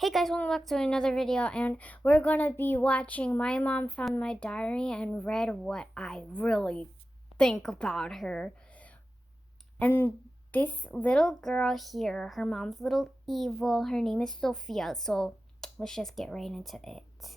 Hey guys, welcome back to another video, and we're gonna be watching My Mom Found My Diary and read what I really think about her. And this little girl here, her mom's a little evil. Her name is Sophia, so let's just get right into it.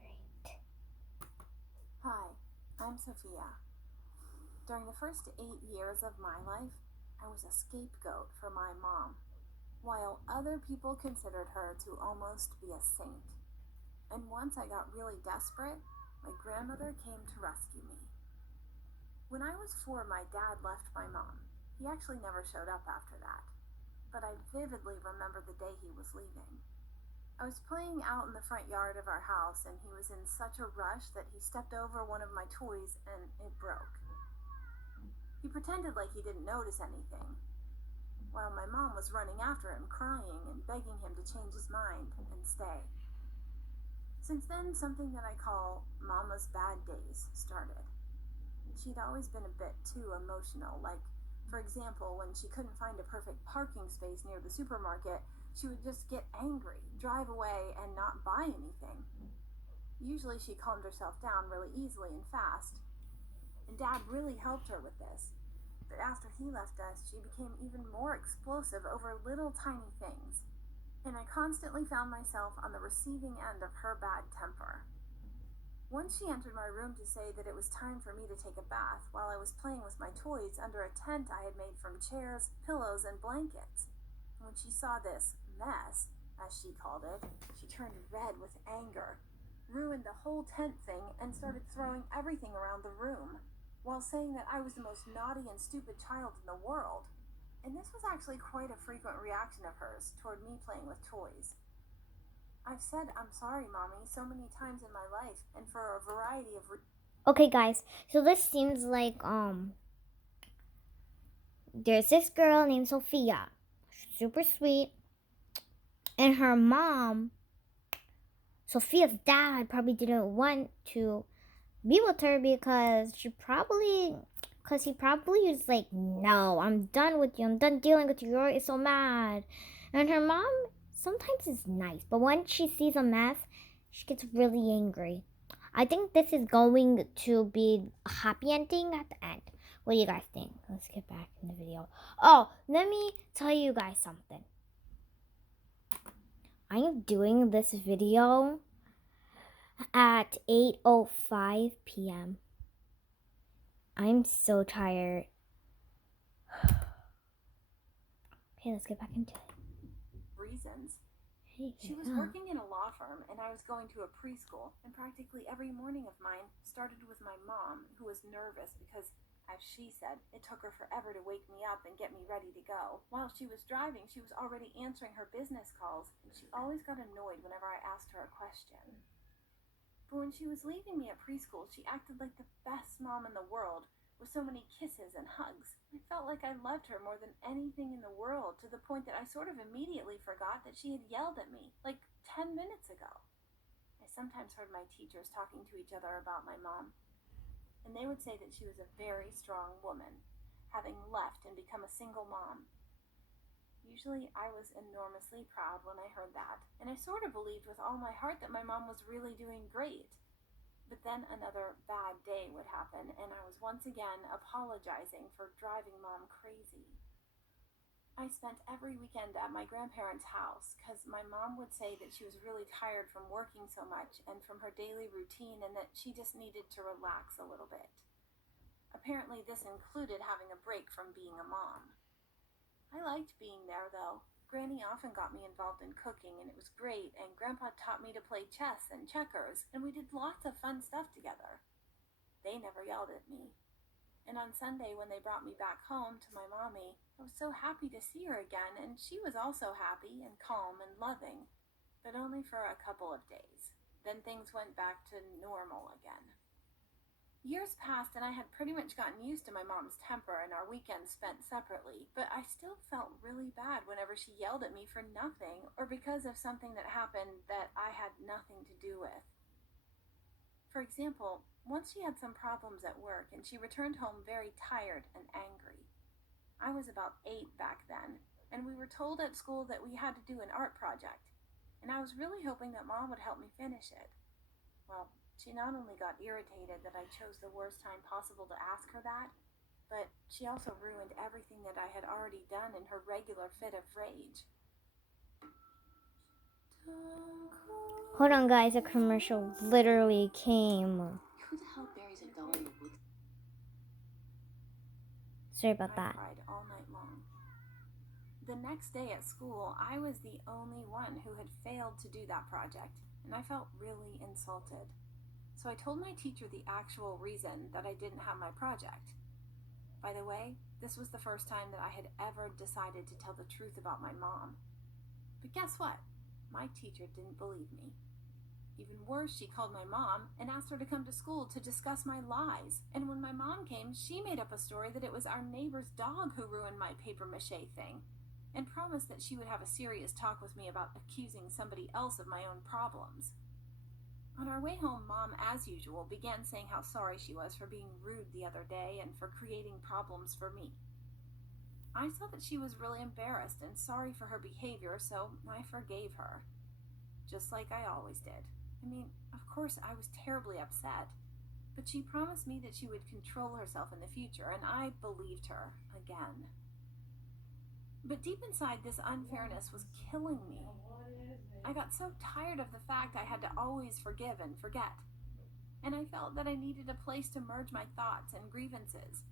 Right. Hi, I'm Sophia. During the first 8 years of my life, I was a scapegoat for my mom, while other people considered her to almost be a saint. And once I got really desperate, my grandmother came to rescue me. When I was 4, my dad left my mom. He actually never showed up after that, but I vividly remember the day he was leaving. I was playing out in the front yard of our house, and he was in such a rush that he stepped over one of my toys and it broke. He pretended like he didn't notice anything, while my mom was running after him, crying and begging him to change his mind and stay. Since then, something that I call Mama's bad days started. She'd always been a bit too emotional, like, for example, when she couldn't find a perfect parking space near the supermarket, she would just get angry, drive away, and not buy anything. Usually she calmed herself down really easily and fast, and Dad really helped her with this. But after he left us, she became even more explosive over little tiny things, and I constantly found myself on the receiving end of her bad temper. Once she entered my room to say that it was time for me to take a bath while I was playing with my toys under a tent I had made from chairs, pillows, and blankets. And when she saw this mess, as she called it, she turned red with anger, ruined the whole tent thing, and started throwing everything around the room, while saying that I was the most naughty and stupid child in the world. And this was actually quite a frequent reaction of hers toward me playing with toys. I've said I'm sorry, Mommy, so many times in my life, and for a variety of Okay, guys. So this seems like there's this girl named Sophia, super sweet, and her mom, Sophia's dad, probably didn't want to be with her because he probably was like, no, I'm done with you, I'm done dealing with you, you're so mad. And her mom sometimes is nice, but when she sees a mess, she gets really angry. I think this is going to be a happy ending at the end. What do you guys think? Let's get back in the video. Oh, let me tell you guys something. I am doing this video at 8:05 p.m. I'm so tired. Okay, let's get back into it. reasons. Hey, She was working in a law firm, and I was going to a preschool, and practically every morning of mine started with my mom, who was nervous because, as she said, it took her forever to wake me up and get me ready to go. While she was driving, she was already answering her business calls, and she always got annoyed whenever I asked her a question. But when she was leaving me at preschool, she acted like the best mom in the world, with so many kisses and hugs. I felt like I loved her more than anything in the world, to the point that I sort of immediately forgot that she had yelled at me like 10 minutes ago. I sometimes heard my teachers talking to each other about my mom, and they would say that she was a very strong woman, having left and become a single mom. Usually I was enormously proud when I heard that, and I sort of believed with all my heart that my mom was really doing great. But then another bad day would happen, and I was once again apologizing for driving Mom crazy. I spent every weekend at my grandparents' house because my mom would say that she was really tired from working so much and from her daily routine, and that she just needed to relax a little bit. Apparently, this included having a break from being a mom. I liked being there, though. Granny often got me involved in cooking, and it was great, and Grandpa taught me to play chess and checkers, and we did lots of fun stuff together. They never yelled at me. And on Sunday, when they brought me back home to my mommy, I was so happy to see her again, and she was also happy and calm and loving, but only for a couple of days. Then things went back to normal again. Years passed, and I had pretty much gotten used to my mom's temper and our weekends spent separately, but I still felt really bad whenever she yelled at me for nothing or because of something that happened that I had nothing to do with. For example, once she had some problems at work and she returned home very tired and angry. I was about 8 back then, and we were told at school that we had to do an art project. and I was really hoping that Mom would help me finish it. Well, she not only got irritated that I chose the worst time possible to ask her that, but she also ruined everything that I had already done in her regular fit of rage. Hold on, guys. A commercial literally came. Who the hell buries a doll in the woods? Sorry about I that. cried all night long. The next day at school, I was the only one who had failed to do that project, and I felt really insulted. So I told my teacher the actual reason that I didn't have my project. By the way, this was the first time that I had ever decided to tell the truth about my mom. But guess what? My teacher didn't believe me. Even worse, she called my mom and asked her to come to school to discuss my lies. And when my mom came, she made up a story that it was our neighbor's dog who ruined my papier-mâché thing, and promised that she would have a serious talk with me about accusing somebody else of my own problems. On our way home, Mom, as usual, began saying how sorry she was for being rude the other day and for creating problems for me. I saw that she was really embarrassed and sorry for her behavior, so I forgave her. Just like I always did. I mean, of course I was terribly upset, but she promised me that she would control herself in the future, and I believed her again. But deep inside, this unfairness was killing me. I got so tired of the fact I had to always forgive and forget, and I felt that I needed a place to merge my thoughts and grievances.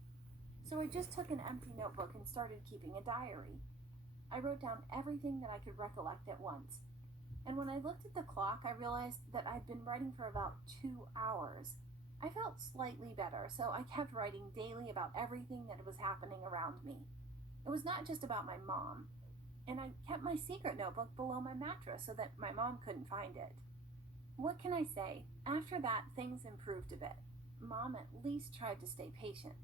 So I just took an empty notebook and started keeping a diary. I wrote down everything that I could recollect at once, and when I looked at the clock, I realized that I'd been writing for about 2 hours. I felt slightly better, so I kept writing daily about everything that was happening around me. It was not just about my mom, and I kept my secret notebook below my mattress so that my mom couldn't find it. What can I say? After that, things improved a bit. Mom at least tried to stay patient.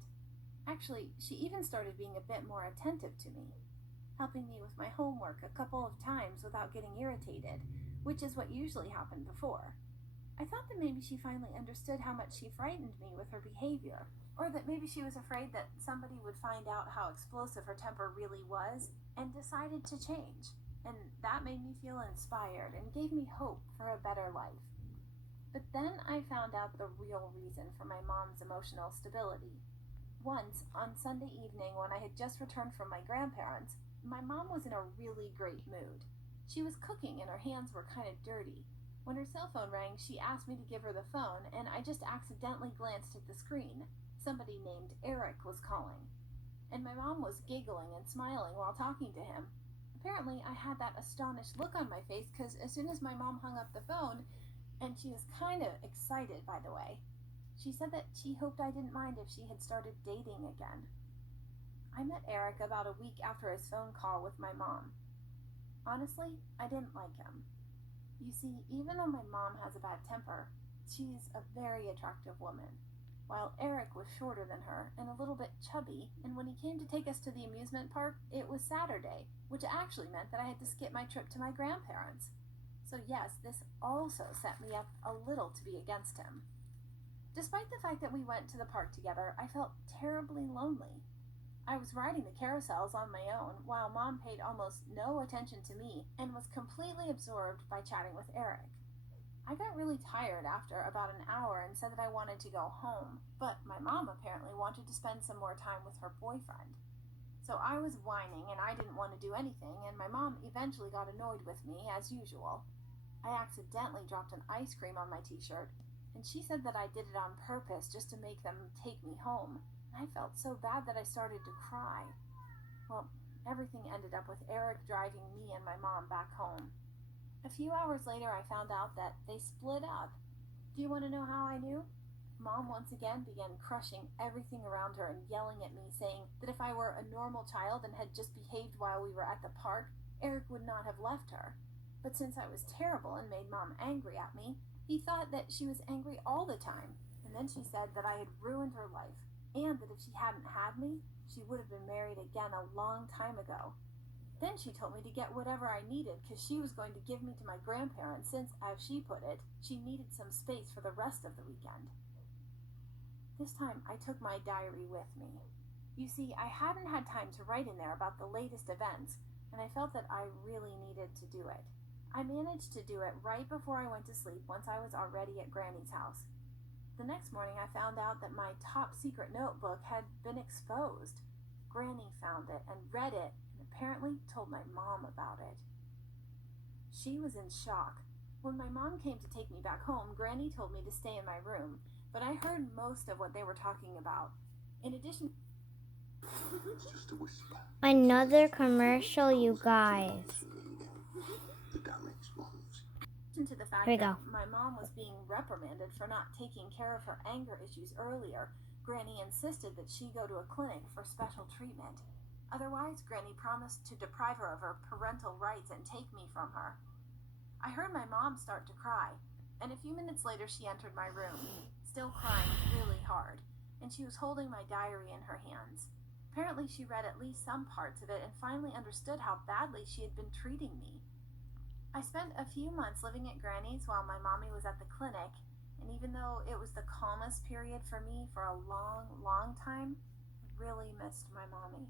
Actually, she even started being a bit more attentive to me, helping me with my homework a couple of times without getting irritated, which is what usually happened before. I thought that maybe she finally understood how much she frightened me with her behavior, or that maybe she was afraid that somebody would find out how explosive her temper really was and decided to change. And that made me feel inspired and gave me hope for a better life. But then I found out the real reason for my mom's emotional stability. Once, on Sunday evening when I had just returned from my grandparents', my mom was in a really great mood. She was cooking and her hands were kind of dirty. When her cell phone rang, she asked me to give her the phone, and I just accidentally glanced at the screen. Somebody named Eric was calling, and my mom was giggling and smiling while talking to him. Apparently, I had that astonished look on my face because as soon as my mom hung up the phone, and she was kind of excited, by the way, she said that she hoped I didn't mind if she had started dating again. I met Eric about a week after his phone call with my mom. Honestly, I didn't like him. You see, even though my mom has a bad temper, she's a very attractive woman. While Eric was shorter than her and a little bit chubby, and when he came to take us to the amusement park, it was Saturday, which actually meant that I had to skip my trip to my grandparents'. So yes, this also set me up a little to be against him. Despite the fact that we went to the park together, I felt terribly lonely. I was riding the carousels on my own, while Mom paid almost no attention to me and was completely absorbed by chatting with Eric. I got really tired after about an hour and said that I wanted to go home, but my mom apparently wanted to spend some more time with her boyfriend. So I was whining and I didn't want to do anything, and my mom eventually got annoyed with me, as usual. I accidentally dropped an ice cream on my t-shirt, and she said that I did it on purpose just to make them take me home. I felt so bad that I started to cry. Well, everything ended up with Eric driving me and my mom back home. A few hours later, I found out that they split up. Do you want to know how I knew? Mom once again began crushing everything around her and yelling at me, saying that if I were a normal child and had just behaved while we were at the park, Eric would not have left her. But since I was terrible and made Mom angry at me, he thought that she was angry all the time. And then she said that I had ruined her life, and that if she hadn't had me, she would have been married again a long time ago. Then she told me to get whatever I needed because she was going to give me to my grandparents since, as she put it, she needed some space for the rest of the weekend. This time I took my diary with me. You see, I hadn't had time to write in there about the latest events, and I felt that I really needed to do it. I managed to do it right before I went to sleep once I was already at Granny's house. The next morning I found out that my top secret notebook had been exposed. Granny found it and read it and apparently told my mom about it. She was in shock. When my mom came to take me back home, Granny told me to stay in my room, but I heard most of what they were talking about. In addition, It's just a whisper. Another commercial, you guys. The damaged ones. to the fact Here we that go. my mom was being reprimanded for not taking care of her anger issues earlier, Granny insisted that she go to a clinic for special treatment. Otherwise, Granny promised to deprive her of her parental rights and take me from her. I heard my mom start to cry, and a few minutes later she entered my room, still crying really hard, and she was holding my diary in her hands. Apparently she read at least some parts of it and finally understood how badly she had been treating me. I spent a few months living at Granny's while my mommy was at the clinic, and even though it was the calmest period for me for a long, long time, I really missed my mommy.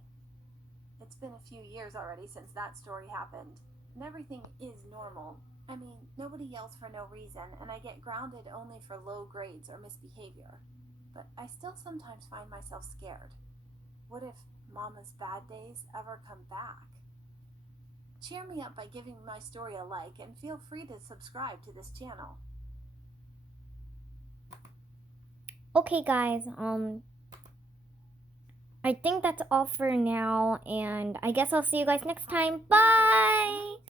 It's been a few years already since that story happened, and everything is normal. I mean, nobody yells for no reason, and I get grounded only for low grades or misbehavior. But I still sometimes find myself scared. What if Mama's bad days ever come back? Cheer me up by giving my story a like, and feel free to subscribe to this channel. Okay, guys, I think that's all for now, and I guess I'll see you guys next time. Bye!